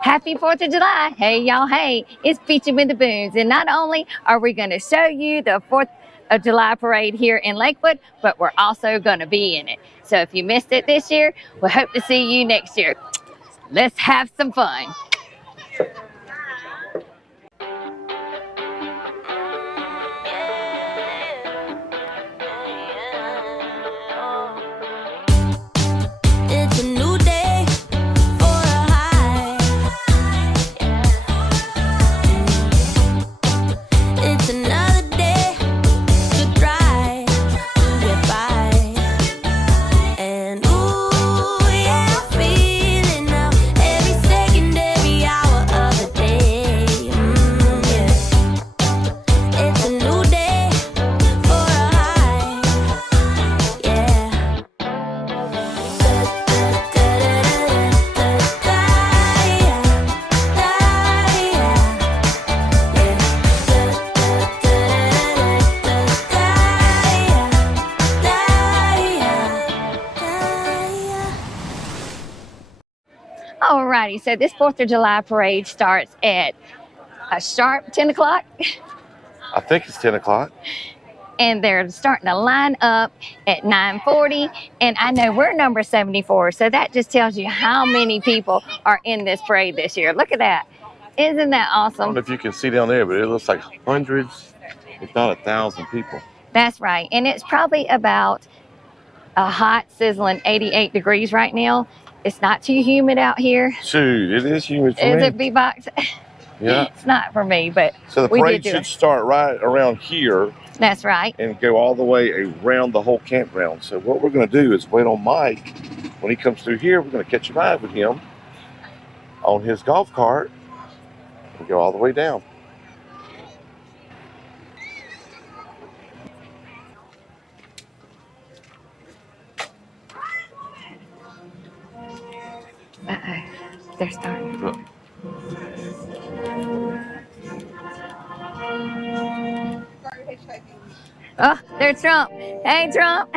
Happy 4th of July. Hey, y'all. Hey, it's Beachin With The Boones. And not only are we going to show you the 4th of July parade here in Lakewood, but we're also going to be in it. So if you missed it this year, we hope to see you next year. Let's have some fun. It's a new day for a high. It's another day to try to get by. And ooh, yeah, I'm feeling now every second, every hour of the day. Yeah. It's a new day for a high. Yeah. Alrighty, so this 4th of July parade starts at a sharp 10 o'clock. I think it's 10 o'clock. And they're starting to line up at 9:40. And I know we're number 74, so that just tells you how many people are in this parade this year. Look at that. Isn't that I don't know awesome? if you can see down there, but it looks like hundreds, if not 1,000 people. That's right. And it's probably about a hot, sizzling 88 degrees right now. It's not too humid out here. Shoot, it is humid for Is me. it, B-Box? Yeah. It's not for me, but So the we parade did do should it. start right around here That's right. and go all the way around the whole campground. So what we're going to do is wait on Mike. When he comes through here, we're going to catch a ride with him on his golf cart and go all the way down. Uh-oh. They're starting. Look. Oh, there's Trump. Hey, Trump.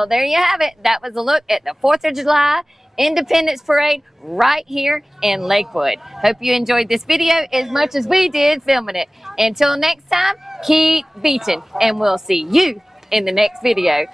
Well, there you have it. That was a look at the 4th of July Independence Parade right here in Lakewood. Hope you enjoyed this video as much as we did filming it. Until next time, keep beaching, and we'll see you in the next video.